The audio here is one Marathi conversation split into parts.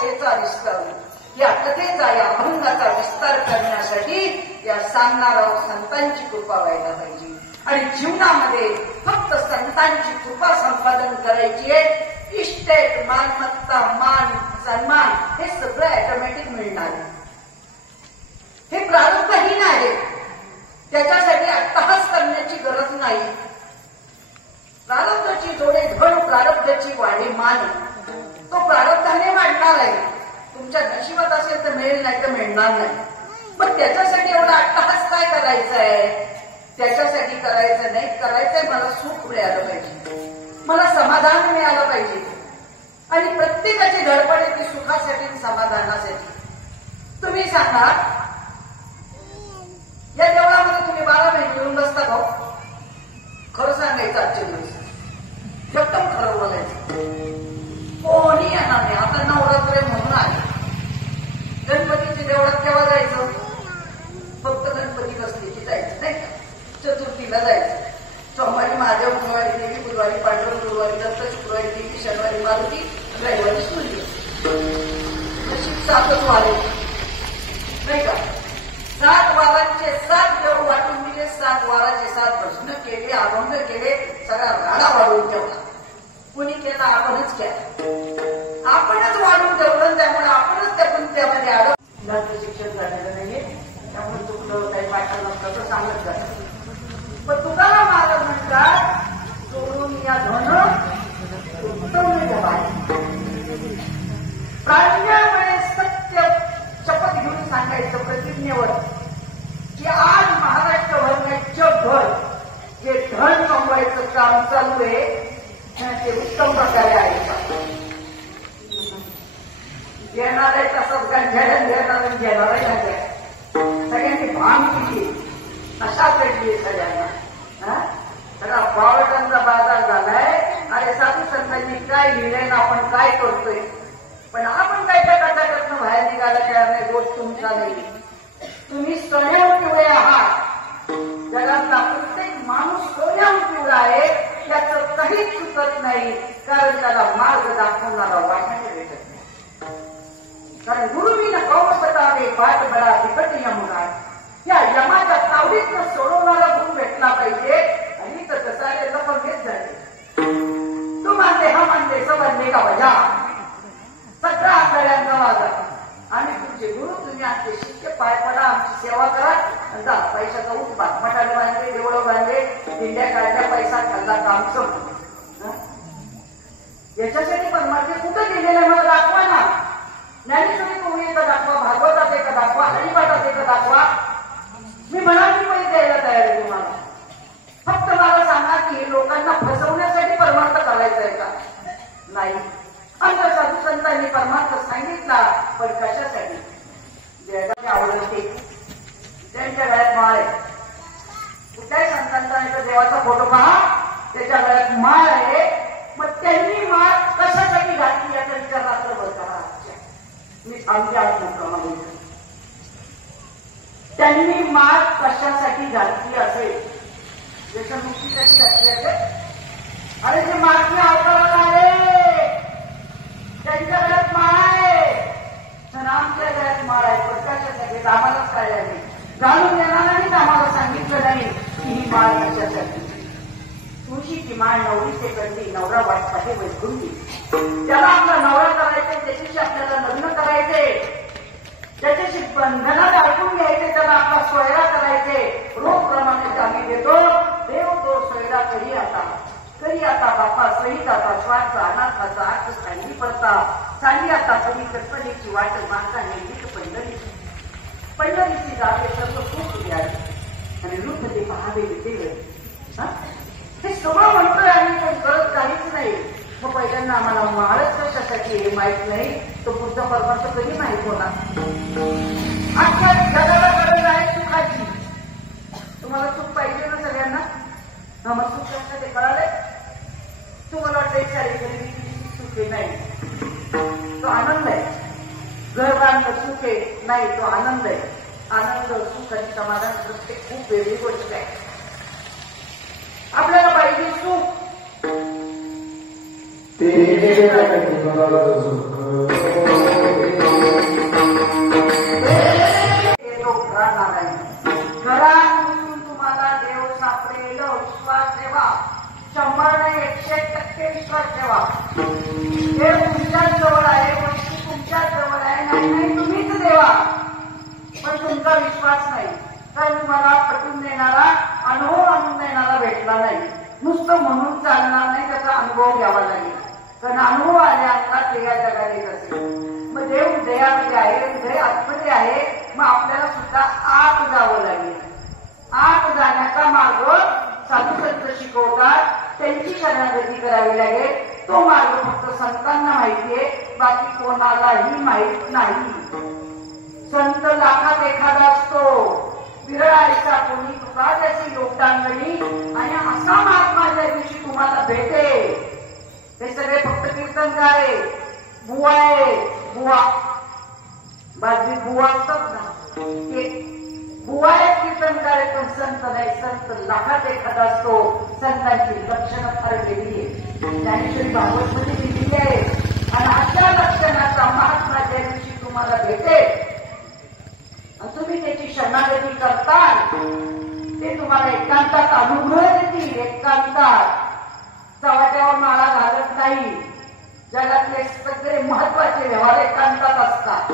कथेचा विस्तार, या कथेचा या अभंगाचा विस्तार करण्यासाठी या सांगणारा संतांची कृपा व्हायला पाहिजे. आणि जीवनामध्ये फक्त संतांची कृपा संपादन करायची आहे. इस्टेट, मालमत्ता, मान, सन्मान हे सगळं ऑटोमॅटिक मिळणार आहे. हे प्रारब्धहीन आहे. त्याच्यासाठी अट्टहास करण्याची गरज नाही. प्रारब्धाची जोडे धन, प्रारब्धाची वाढे मान. तो प्रारब्धाने वाढणार आहे. तुमच्या नशिबात असेल तर मिळेल, नाही तर मिळणार नाही. पण त्याच्यासाठी एवढा अट्टहास काय करायचा आहे? त्याच्यासाठी करायचं नाही. करायचंय मला सुख मिळालं पाहिजे, मला समाधान मिळालं पाहिजे. आणि प्रत्येकाची धडपड आहे ती सुखासाठी, समाधानासाठी. तुम्ही सांगा, या देवळामध्ये तुम्ही 12 महिने येऊन बसता भाऊ? खरं सांगायचं आजच्या दिवस, एकदम खरं बोलायचं. कोणी येणार नाही. आता नवरात्र म्हणून आहे. गणपतीच्या देवळात केव्हा जायचं? फक्त गणपती बसलीची जायचं नाही का? चतुर्थीला जायचं. सोमवारी महादेव, मंगळवारी देवी, बुधवारी पांडुरंग, गुरुवारी दत्त, शुक्रवारी देवी, शनिवारी मारुती, रविवारी सूर्य. नशीब 7च वारे नाही का? 7 वारांचे 7 देव वाटून दिले. 7 वाराचे 7 प्रश्न केले, अभंग केले, सगळा राडा वाढवून ठेवला. कुणी केला? आपणच केला. आपणच वाढून ठेवलं. त्यामुळे आपणच त्यामध्ये आलं. मुलांचं शिक्षण झालेलं नाहीये, त्यामुळे चुकलं, काही पाठा नसलं तर सांगत जातं. पण तुकाराम महाराज म्हणतात, सोडून या धन उत्तम प्राज्ञामुळे सत्य शपथ घेऊन सांगायचं प्रतिज्ञेवर की आज महाराष्ट्रभर, जगभर जे धन कमवायचं काम चालू आहे ते उत्तम प्रकारे आहे. घेणार आहे तसंच घेणार आहे. सगळ्यांनी भान केली, नशा चढली सगळ्यांना. सगळा बावटांचा बाजार झालाय. अरे साधू संतांनी काय लिहिलंय ना आपण काय करतोय. पण आपण काय कटाकटनं बाहेर निघायला तयार नाही. दोष तुमचा नाही. तुम्ही सोन्याहून पिवळे आहात. जगातला प्रत्येक माणूस सोन्याहून पिवळा आहे. त्याचं काहीच चुकत नाही. कारण त्याला मार्ग दाखवणारा वाटण्याने भेटत नाही. कारण गुरुवीनं कौम बतावे पाठ बडा विकट यमुना. या यमाच्या तावडीतनं सोडवणारा गुरु भेटला पाहिजे. आणि तर कसा पण हेच झाले. तू मानते, हा मानते, सब आणले का वजा. सगळा आकड्यांचा वाजा. आणि तुमचे गुरु, तुम्ही आमचे शिष्य, पाय पडा, आमची सेवा करा. जा पैशाचा उत्पाद, मठाला बांधले, देवळं बांधले, दिंड्या काढल्या, पैसा खाल्ला, काम संपलं. याच्यासाठी परमात्मा कुठं गेलेलं मला दाखवा ना. ज्ञानेश्वरी तुम्ही एका दाखवा, भागवतात एका दाखवा, हरिपाठात एका दाखवा. मी मनाची पैसे द्यायला तयार आहे तुम्हाला. फक्त मला सांगा की हे लोकांना फसवण्यासाठी परमार्थ करायचा आहे का? नाही. अंत साधू संतांनी परमार्थ सांगितला, पण कशासाठी? जगाची आवडते. त्यांच्या गळ्यात माळ आहे. कुठल्याही संतांचा देवाचा फोटो पहा, त्याच्या गळ्यात माळ आहे. मग त्यांनी माळ कशासाठी घातली याचा विचार रात्रभर करा. मी सांगते आज मुक्कामाला, त्यांनी माळ कशासाठी घातली असेल? देशमुक्तीसाठी घातली असेल. अरे जे महात्मे अवताराला आले त्यांच्या गळ्यात माळ आहे, तर आमच्या गळ्यात माळ आहे. पण कशासाठी? आम्हालाच काय आहे जाणून देणार नाही, आम्हाला सांगितलं नाही की ही माळ कशासाठी. तुळशीची माळ नवरीचे कंठी, नवरा वाटपाठी वैकुंठी. त्याला आपला नवरा करायचे, त्याच्याशी आपल्याला लग्न करायचे, त्याच्याशी बंधनात ऐकून घ्यायचे, त्याला आपला सोयरा करायचे. रोग प्रमाणे आम्ही देतो. देव तो सोयरा करी आता बापा सहित आता स्वार्थ अनाथाचा आठ सांगी पडता. सांगी आता कधी कल्पनेची वाट माता नेली पंढरीची जावे सर्व सुख द्यावे आणि लुट ते पहावे विटेल. हे सगळं म्हणतोय आम्ही, पण करत काहीच नाही. मग पहिल्यांदा आम्हाला माळच कशासाठी हे माहीत नाही, तो पुढचा परमार्थ कधी माहीत होणार. अख्ख्या जगाला गरज आहे सुखाची. तुम्हाला सुख पाहिजे ना सगळ्यांना? मग सुख कशासाठी ते कळालंय? तुम्हाला वाटतं सारी गरिबी सुख आहे? नाही, तो आनंद आहे. घर बांधणं सुख आहे? नाही, तो आनंद आहे. आनंद, सुख आणि समाधान प्रत्येक खूप वेगळी गोष्ट आहे. आपल्याला पाहिजे सुख. ते विश्वास नाही, कारण मला पटवून देणारा, अनुभव आणून देणारा भेटला नाही. नुसतं म्हणून चालणार नाही, त्याचा अनुभव घ्यावा लागेल. कारण अनुभव आल्यानंतर ते या जगाला येत असेल. मग देव हृदयामध्ये आहे, हृदय आतमध्ये आहे. मग आपल्याला सुद्धा आत जावं लागेल. आत जाण्याचा मार्ग साधू संत शिकवतात, त्यांची शरणागती करावी लागेल. तो मार्ग फक्त संतांना माहितीये, बाकी कोणालाही माहित नाही. संत लाखात एखादा असतो, विरळायचा कोणी तुका त्याची योगदानगणी, आणि असा महात्मा ज्या दिवशी तुम्हाला भेटे, ते सगळे फक्त कीर्तनकार आहे. बुवा आहे, बुवा बाजरी बुवा असतात ना, ते बुवा आहे, कीर्तनकार आहे. पण संत नाही. संत लाखात एखादा असतो. संतांची लक्षणं फार वेगळी आहे, ज्ञानेश्वरी भागवत मध्ये दिलेली आहे. आणि अशा लक्षणाचा महात्मा ज्या दिवशी तुम्हाला भेटे, तुम्ही त्याची शरणागती करता, ते तुम्हाला एकांतात अनुग्रह देतील. एकांतात चव्हाट्यावर माळा घालत नाही. जगातले सगळे महत्वाचे व्यवहार एकांतात असतात,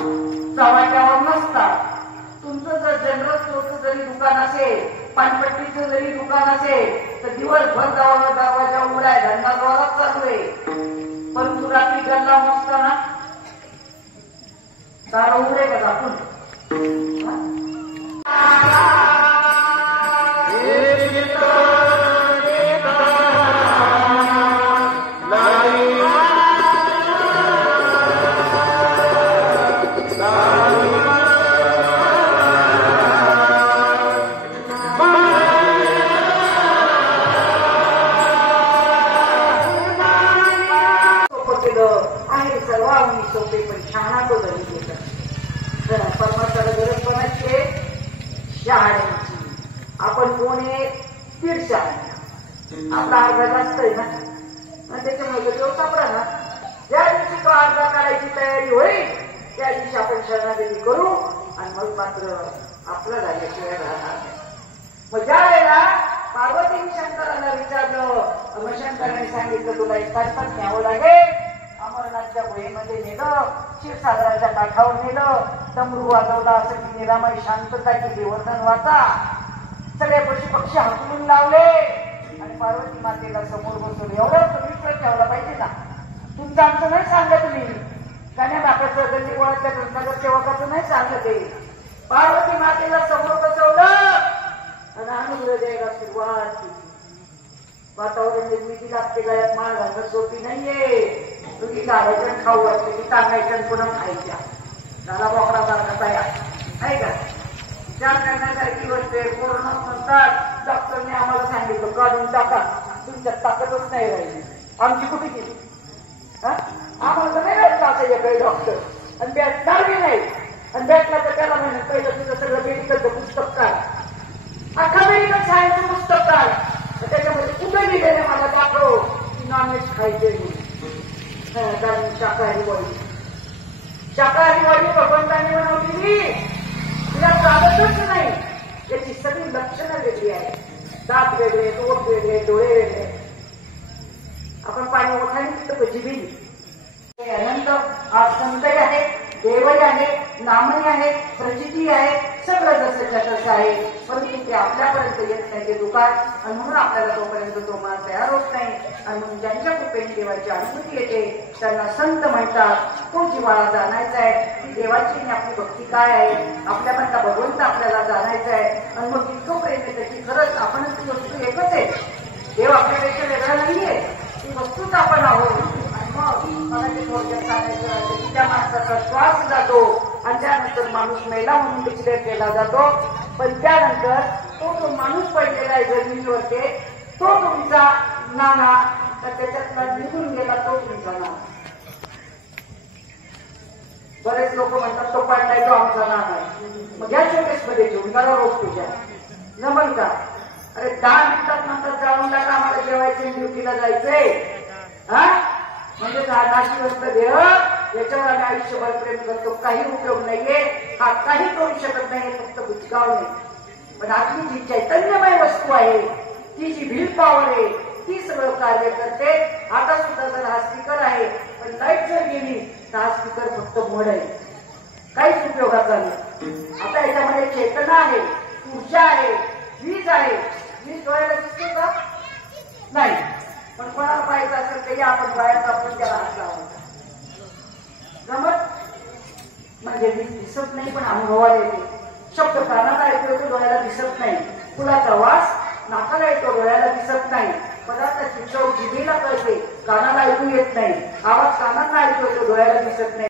चव्हाट्यावर नसतात. तुमचं जर जनरल स्टोअरचं जरी दुकान असेल, पानपट्टीचं जरी दुकान असेल, तर दिवसभर दरवाजा उघडाय, धंदा जोरात चालू आहे. परंतु रात्री गल्ला नसताना दार उघडे का दाखवून आहे. सर्वांनी सोपे पण शहाणा तो धनी घेतात. परमात्म्याला गरज कोणाची आहे? शहाण्यांची. आपण कोण आहे? स्थिर शहाणे. आपला अर्धा जास्त आहे ना, त्याच्यामुळे देव सापडा ना. ज्या दिवशी तो अर्धा काढायची तयारी होईल, त्या दिवशी आपण शरणागती करू, आणि मग मात्र आपलं झाल्याशिवाय राहणार नाही. मग ज्या वेळेला पार्वतीने शंकराला विचारलं, मग शंकराने सांगितलं तुला एकांतात न्यावं लागेल. अमरनाथच्या गुहेमध्ये नेलं, क्षीरसागराच्या काठावर नेलं, डमरू वाजवला, असं की निरामय शांतता केली, वर्णन वाचा. सगळे पशु पक्षी हकलून लावले, आणि पार्वती मातेला समोर बसवले. एवढं पवित्र ठेवला पाहिजे ना. तुमचं आमचं नाही सांगत मी, गाण्या बापाचं गल्ली गोळाच्या ग्रंथागर सेवकाचं नाही सांगत आहे. पार्वती मातेला समोर बसवलं आणि अनुग्रह द्यायला सुरुवात केली. वातावरण निर्मिती लागते, गळ्यात माळ घालणं सोपी नाहीये. तुम्ही लावायचं खाऊ वाटलं की टाकायचं पुन्हा खायच्या, झाला बोकडा सारखा तयार नाही का. विचार करण्यासारखी गोष्ट आहे. कोरोना म्हणतात डॉक्टरने आम्हाला सांगितलं काढून टाका, तुमच्यात ताकदच नाही राहिली. आमची कुठे गेली? आम्हाला तर नाही राहिलं असं काही डॉक्टर, आणि भेटणार बी नाही. आणि भेटला तर त्याला म्हणून पहिलं तुझं सगळं मेडिकलचं पुस्तक काढ, अख्खा मेडिकल सायन्सचं पुस्तक काढ, त्याच्यामध्ये कुठे गेलेलं मला दाखव की नॉनव्हेज खायचे. कारण शाकाहारी वाडी भगवंतांनी बनवलेली, तिला चालतच नाही. याची सगळी लक्षणं वेगळी आहेत. दात वेगळे, ओठ वेगळे, डोळे वेगळे. आपण पाणी ओठाने पितो जिबी. अनंत आज संतही आहे, देवही आहे, नामही आहे, प्रचिती आहे, सगळं जसं तसं आहे. परंतु ते आपल्यापर्यंत येत नाही, ते दुकान, आणि म्हणून आपल्याला तोपर्यंत तो माल तयार होत नाही. आणि म्हणून ज्यांच्या कृपेने देवाची अनुभूती येते त्यांना संत म्हणतात. तो जिव्हाळा जाणायचा आहे की देवाची आणि आपली भक्ती काय आहे, आपल्यामधला भगवंत आपल्याला जाणायचा आहे. आणि मग इतकं प्रेम आहे त्याची खरंच आपणच ती वस्तू एकच आहे. देव आपल्यापेक्षा वेगळा नाहीये, ती वस्तूच आपण आहोत. मग मला ते थोडक्यात सांगायचं की त्या माणसाचा श्वास जातो, आणि त्यानंतर माणूस मेला म्हणून डिक्लेअर केला जातो. पण त्यानंतर तो जो माणूस पडलेला आहे जमिनीवरती, तो तुमचा नाना, तर त्याच्यातला निघून गेला तो तुमचा नाना. बरेच लोक म्हणतात तो पडलाय तो आमचा नाना आहे. मग या शोकेस मध्ये घेऊन करा रोज तुझ्या जमल का? अरे 10 मिनिटात नंतर जाऊन टाका, आम्हाला जेवायचे, ड्युटीला जायचंय. म्हणजे नाशिवंत देह याच्यावर आम्ही आयुष्यभर प्रेम करतो, काही उपयोग नाहीये. हा काही करू शकत नाही, फक्त बुचकावणे. पण आपली जी चैतन्यमय वस्तू आहे, ती जी व्हील पॉवर आहे, ती सगळं कार्य करते. आता सुद्धा जर हा स्पीकर आहे, पण लाईट जर गेली तर हा स्पीकर फक्त मोड आहे, काहीच उपयोगाचा नाही. आता याच्यामध्ये चेतना आहे, ऊर्जा आहे, वीज आहे. वीज डोळ्याला दिसते का? नाही. पण कोणाला पाहायचं असेल तरी आपण डोळ्यात आपण त्याला हात लावायचा. जमत म्हणजे वीज दिसत नाही पण अनुभवाला येते. शब्द कानाला ऐकू येतो, डोळ्याला दिसत नाही. फुलाचा वास नाकाला येतो, डोळ्याला दिसत नाही. पदार्थाची चव जिभेला कळते, कानाला ऐकू येत नाही. आवाज कानांना ऐकू येतो, डोळ्याला दिसत नाही.